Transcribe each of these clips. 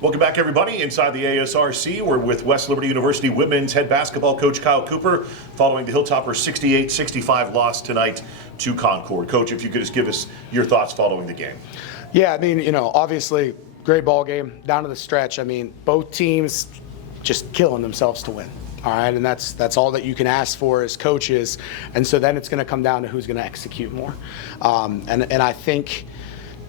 Welcome back, everybody. Inside the ASRC, we're with West Liberty University women's head basketball coach Kyle Cooper following the Hilltoppers' 68-65 loss tonight to Concord. Coach, if you could just give us your thoughts following the game. Yeah, I mean, obviously, great ball game down to the stretch. I mean, both teams just killing themselves to win. All right, and that's all that you can ask for as coaches. And so then it's going to come down to who's going to execute more. And I think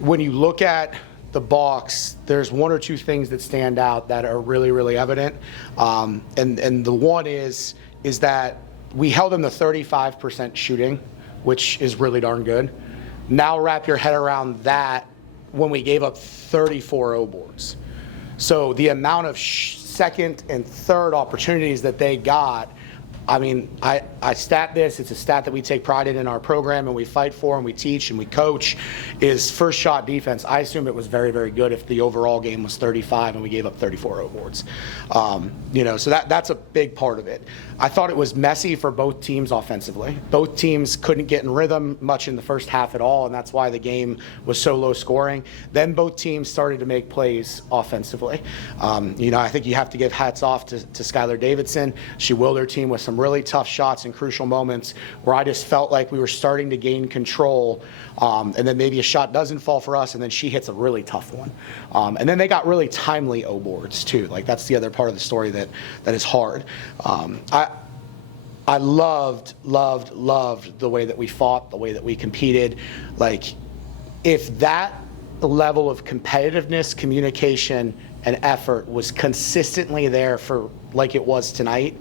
when you look at the box, there's one or two things that stand out that are really, really evident. And the one is that we held them to 35% shooting, which is really darn good. Now wrap your head around that when we gave up 34 O boards. So the amount of second and third opportunities that they got, I mean, I stat this. It's a stat that we take pride in our program and we fight for and we teach and we coach, is first shot defense. I assume it was very, very good if the overall game was 35 and we gave up 34 O boards. So that's a big part of it. I thought it was messy for both teams offensively. Both teams couldn't get in rhythm much in the first half at all, and that's why the game was so low scoring. Then both teams started to make plays offensively. I think you have to give hats off to Skylar Davidson. She willed her team with some really tough shots in crucial moments where I just felt like we were starting to gain control, and then maybe a shot doesn't fall for us, and then she hits a really tough one. And then they got really timely O boards too. Like, that's the other part of the story that is hard. I loved the way that we fought, the way that we competed. Like, if that level of competitiveness, communication, and effort was consistently there for like it was tonight,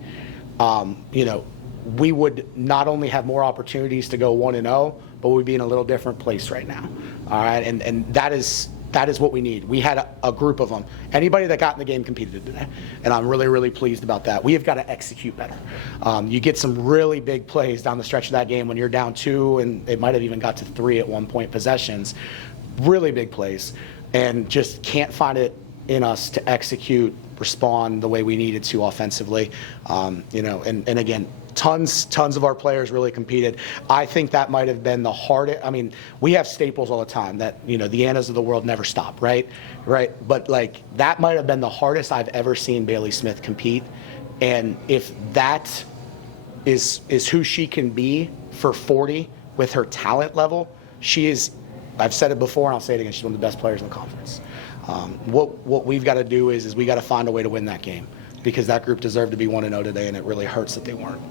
we would not only have more opportunities to go 1-0, but we'd be in a little different place right now. All right, and that is what we need. We had a group of them. Anybody that got in the game competed today, and I'm really, really pleased about that. We have got to execute better. You get some really big plays down the stretch of that game when you're down 2, and it might have even got to 3 at one point, possessions. Really big plays, and just can't find it in us to execute, respond the way we needed to offensively. And again, tons of our players really competed. I think that might have been the hardest. I mean, we have staples all the time that, the Annas of the world never stop, right? But like, that might have been the hardest I've ever seen Bailey Smith compete. And if that is who she can be for 40 with her talent level, she is, I've said it before and I'll say it again, she's one of the best players in the conference. What we've got to do is we got to find a way to win that game, because that group deserved to be 1-0 today, and it really hurts that they weren't.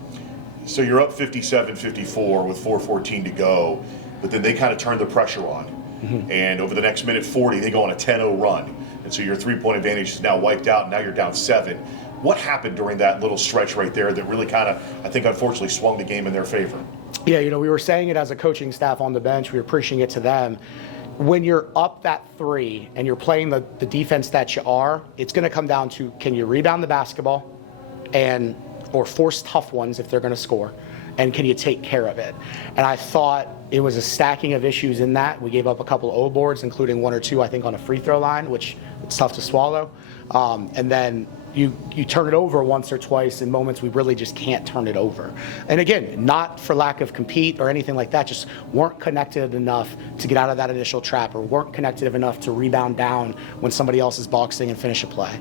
So you're up 57-54 with 4:14 to go, but then they kind of turned the pressure on. Mm-hmm. And over the next minute 40, they go on a 10-0 run. And so your three-point advantage is now wiped out, and now you're down 7. What happened during that little stretch right there that really kind of, I think, unfortunately swung the game in their favor? Yeah, we were saying it as a coaching staff on the bench. We were preaching it to them. When you're up that 3 and you're playing the defense that you are, it's going to come down to, can you rebound the basketball or force tough ones if they're going to score, and can you take care of it? And I thought it was a stacking of issues in that. We gave up a couple O boards, including 1 or 2, I think, on a free throw line, which it's tough to swallow. And then you turn it over once or twice in moments we really just can't turn it over. And again, not for lack of compete or anything like that, just weren't connected enough to get out of that initial trap, or weren't connected enough to rebound down when somebody else is boxing and finish a play.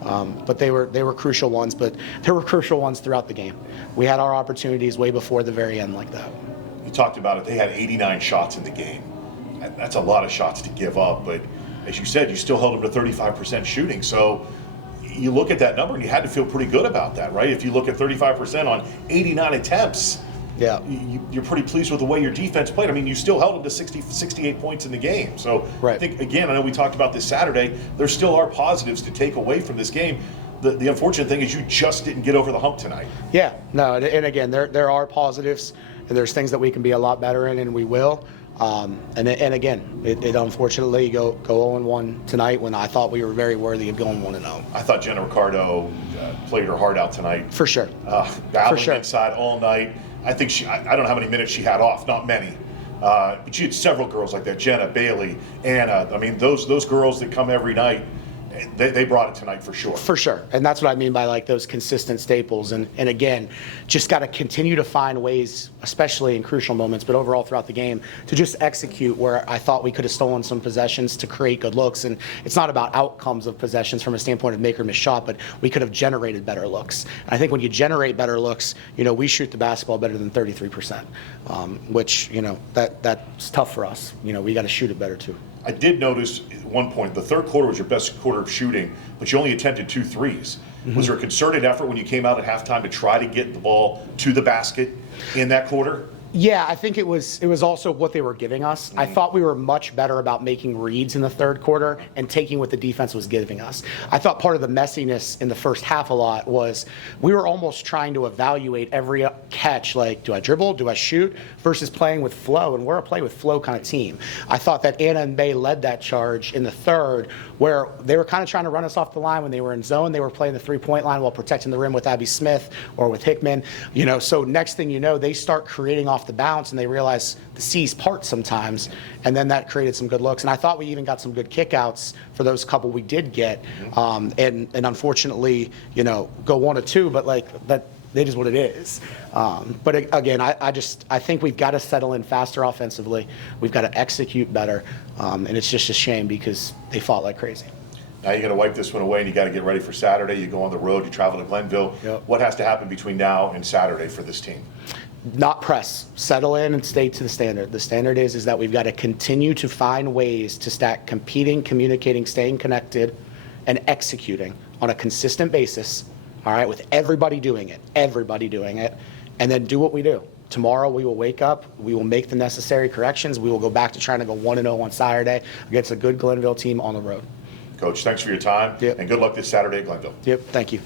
But they were crucial ones, but there were crucial ones throughout the game. We had our opportunities way before the very end like that. You talked about it. They had 89 shots in the game. That's a lot of shots to give up, but as you said, you still held them to 35% shooting. So you look at that number and you had to feel pretty good about that, right? If you look at 35% on 89 attempts, yeah, you're pretty pleased with the way your defense played. I mean, you still held them to 68 points in the game. So right. I think, again, I know we talked about this Saturday, there still are positives to take away from this game. The unfortunate thing is you just didn't get over the hump tonight. Yeah, no, and again, there are positives, and there's things that we can be a lot better in, and we will. And again, it unfortunately go 0-1 tonight when I thought we were very worthy of going 1-0. I thought Jenna Ricardo played her heart out tonight. For sure. Battling inside all night. I think I don't know how many minutes she had off, not many. But she had several girls like that, Jenna, Bailey, Anna. I mean, those girls that come every night They brought it tonight for sure. For sure. And that's what I mean by like those consistent staples. And again, just got to continue to find ways, especially in crucial moments, but overall throughout the game, to just execute where I thought we could have stolen some possessions to create good looks. And it's not about outcomes of possessions from a standpoint of make or miss shot, but we could have generated better looks. And I think when you generate better looks, we shoot the basketball better than 33%, which, that's tough for us. We got to shoot it better too. I did notice at one point, the third quarter was your best quarter of shooting, but you only attempted 2 threes. Mm-hmm. Was there a concerted effort when you came out at halftime to try to get the ball to the basket in that quarter? Yeah, I think it was also what they were giving us. I thought we were much better about making reads in the third quarter and taking what the defense was giving us. I thought part of the messiness in the first half a lot was we were almost trying to evaluate every catch, like, do I dribble, do I shoot, versus playing with flow, and we're a play with flow kind of team. I thought that Anna and Bay led that charge in the third, where they were kind of trying to run us off the line when they were in zone. They were playing the three-point line while protecting the rim with Abby Smith or with Hickman. So next thing you know, they start creating off the bounce, and they realize the seas part sometimes, and then that created some good looks. And I thought we even got some good kickouts for those couple we did get, and unfortunately, go 1 or 2, but that is what it is. But again, I think we've got to settle in faster offensively. We've got to execute better, and it's just a shame because they fought like crazy. Now you got to wipe this one away, and you got to get ready for Saturday. You go on the road, you travel to Glenville. Yep. What has to happen between now and Saturday for this team? Not press, settle in and stay to the standard. The standard is that we've got to continue to find ways to stack competing, communicating, staying connected, and executing on a consistent basis, all right, with everybody doing it, and then do what we do. Tomorrow we will wake up, we will make the necessary corrections, we will go back to trying to go 1-0 on Saturday against a good Glenville team on the road. Coach, thanks for your time, Yep. and good luck this Saturday at Glenville. Yep, thank you.